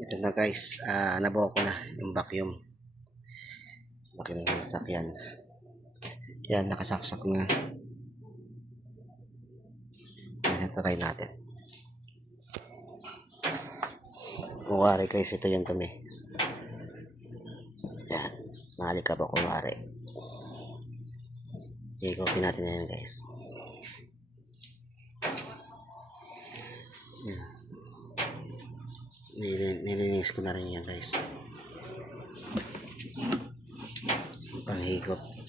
Ito na guys, nabuo ko na yung vacuum ng sasakyan. Yan, nakasaksak na. Try natin. Kunwari guys, ito yung dumi. Yan, mahalika ba kunwari. I-copy natin na yan guys. Yan. Nilinis ko na rin yan guys. Panghigop.